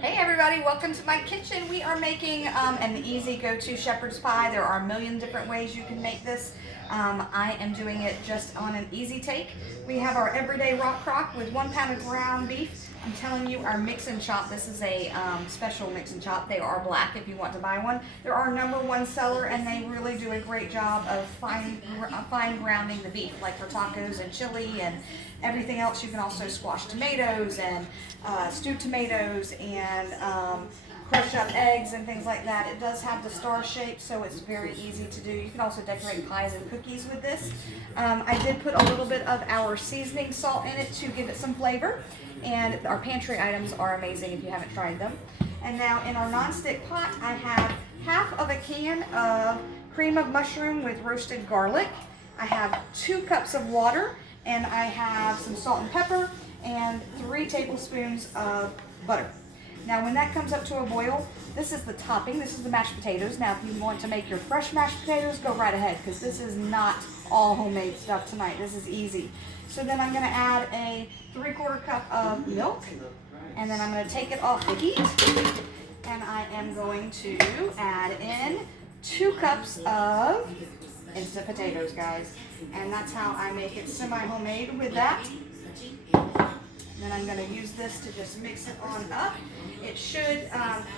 Hey everybody, welcome to my kitchen. We are making an easy go-to shepherd's pie. There are a million different ways you can make this. I am doing it just on an easy take. We have our everyday rock crock with 1 pound of ground beef. I'm telling you, our mix and chop, this is a special mix and chop. They are black if you want to buy one. They're our #1 seller and they really do a great job of fine grounding the beef, like for tacos and chili and everything else. You can also squash tomatoes and stewed tomatoes and crush up eggs and things like that. It does have the star shape, so it's very easy to do. You can also decorate pies and cookies with this. I did put a little bit of our seasoning salt in it to give it some flavor, and our pantry items are amazing if you haven't tried them. And now in our non-stick pot, I have half of a can of cream of mushroom with roasted garlic. I have 2 cups of water, and I have some salt and pepper and 3 tablespoons of butter. Now when that comes up to a boil, this is the topping. This is the mashed potatoes. Now if you want to make your fresh mashed potatoes, go right ahead, because this is not all homemade stuff tonight. This is easy. So then I'm going to add a 3/4 cup of milk, and then I'm going to take it off the heat, and I am going to add in 2 cups of instant potatoes, guys. And that's how I make it semi-homemade with that. Then I'm going to use this to just mix it on up. It should,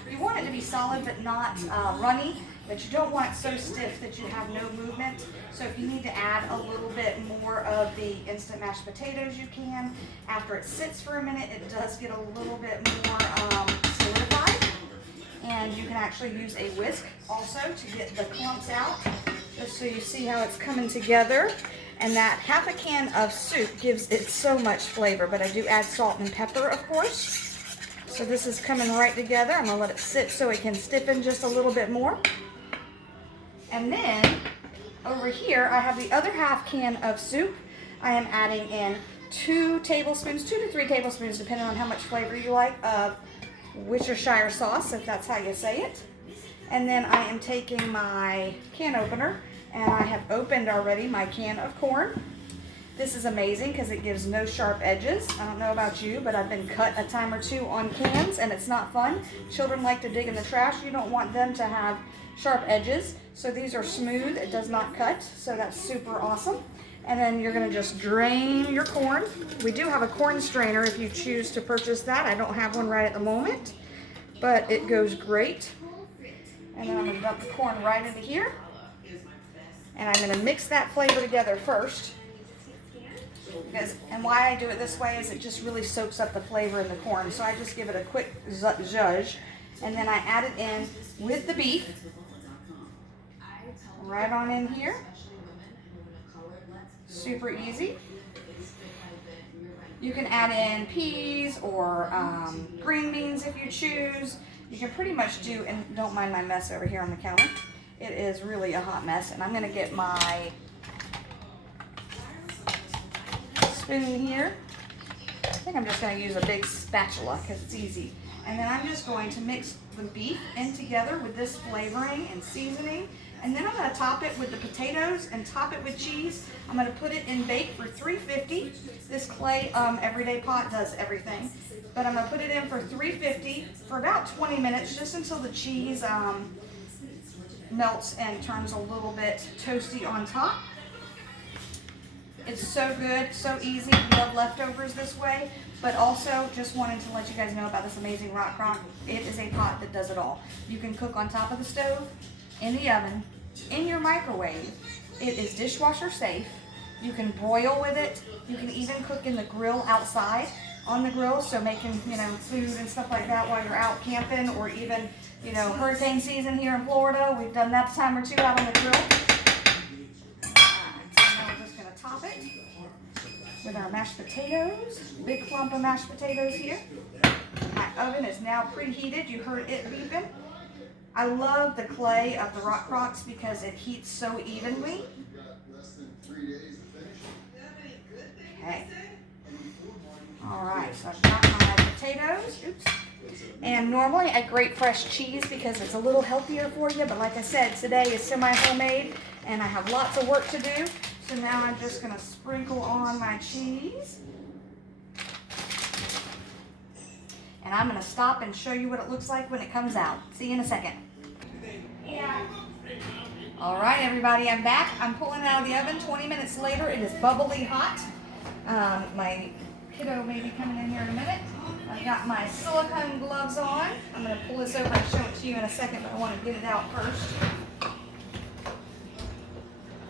you want it to be solid but not runny, but you don't want it so stiff that you have no movement. So if you need to add a little bit more of the instant mashed potatoes, you can. After it sits for a minute, it does get a little bit more solidified. And you can actually use a whisk also to get the clumps out, just so you see how it's coming together. And that half a can of soup gives it so much flavor, but I do add salt and pepper, of course. So this is coming right together. I'm gonna let it sit so it can stiffen just a little bit more. And then over here, I have the other half can of soup. I am adding in 2 tablespoons, 2 to 3 tablespoons, depending on how much flavor you like, of Worcestershire sauce, if that's how you say it. And then I am taking my can opener, and I have opened already my can of corn. This is amazing because it gives no sharp edges. I don't know about you, but I've been cut a time or 2 on cans, and it's not fun. Children like to dig in the trash. You don't want them to have sharp edges. So these are smooth. It does not cut, so that's super awesome. And then you're going to just drain your corn. We do have a corn strainer if you choose to purchase that. I don't have one right at the moment, but it goes great. And then I'm going to dump the corn right into here. And I'm going to mix that flavor together first. And why I do it this way is it just really soaks up the flavor in the corn. So I just give it a quick zhuzh. And then I add it in with the beef. Right on in here. Super easy. You can add in peas or green beans if you choose. You can pretty much do, and don't mind my mess over here on the counter. It is really a hot mess, and I'm going to get my spoon here. I think I'm just going to use a big spatula because it's easy. And then I'm just going to mix the beef in together with this flavoring and seasoning. And then I'm going to top it with the potatoes and top it with cheese. I'm going to put it in bake for 350. This clay everyday pot does everything. But I'm going to put it in for 350 for about 20 minutes, just until the cheese melts and turns a little bit toasty on top. It's so good, so easy. We love leftovers this way, but also just wanted to let you guys know about this amazing rock crock. It is a pot that does it all. You can cook on top of the stove, in the oven, in your microwave. It is dishwasher safe. You can broil with it. You can even cook in the grill outside on the grill, so making, food and stuff like that while you're out camping, or even, hurricane season here in Florida. We've done that a time or 2 out on the grill. Alright, so now we're just going to top it with our mashed potatoes. Big clump of mashed potatoes here. My oven is now preheated. You heard it beeping. I love the clay of the rock crocks because it heats so evenly. Okay. Alright, so I've got my potatoes. Oops. And normally I grate fresh cheese because it's a little healthier for you, but like I said, today is semi-homemade and I have lots of work to do. So now I'm just going to sprinkle on my cheese. And I'm gonna stop and show you what it looks like when it comes out. See you in a second. All right, everybody, I'm back. I'm pulling it out of the oven. 20 minutes later, it is bubbly hot. My kiddo may be coming in here in a minute. I've got my silicone gloves on. I'm gonna pull this over and show it to you in a second, but I wanna get it out first.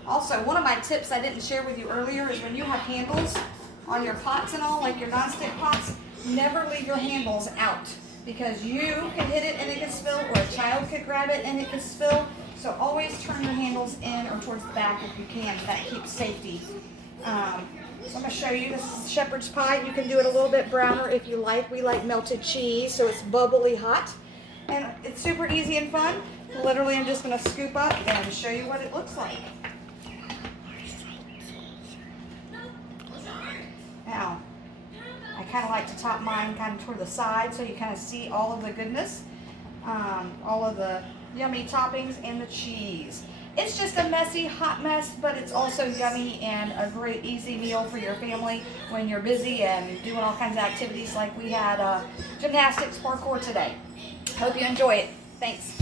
Also, one of my tips I didn't share with you earlier is when you have handles on your pots and all, like your nonstick pots, never leave your handles out because you can hit it and it can spill, or a child could grab it and it can spill. So always turn your handles in or towards the back if you can. That keeps safety. So I'm going to show you. This is shepherd's pie. You can do it a little bit browner if you like. We like melted cheese, so it's bubbly hot. And it's super easy and fun. Literally, I'm just going to scoop up and show you what it looks like. Now, I kind of like to top mine kind of toward the side so you kind of see all of the goodness, all of the yummy toppings and the cheese. It's just a messy, hot mess, but it's also yummy and a great easy meal for your family when you're busy and doing all kinds of activities like we had gymnastics, parkour today. Hope you enjoy it. Thanks.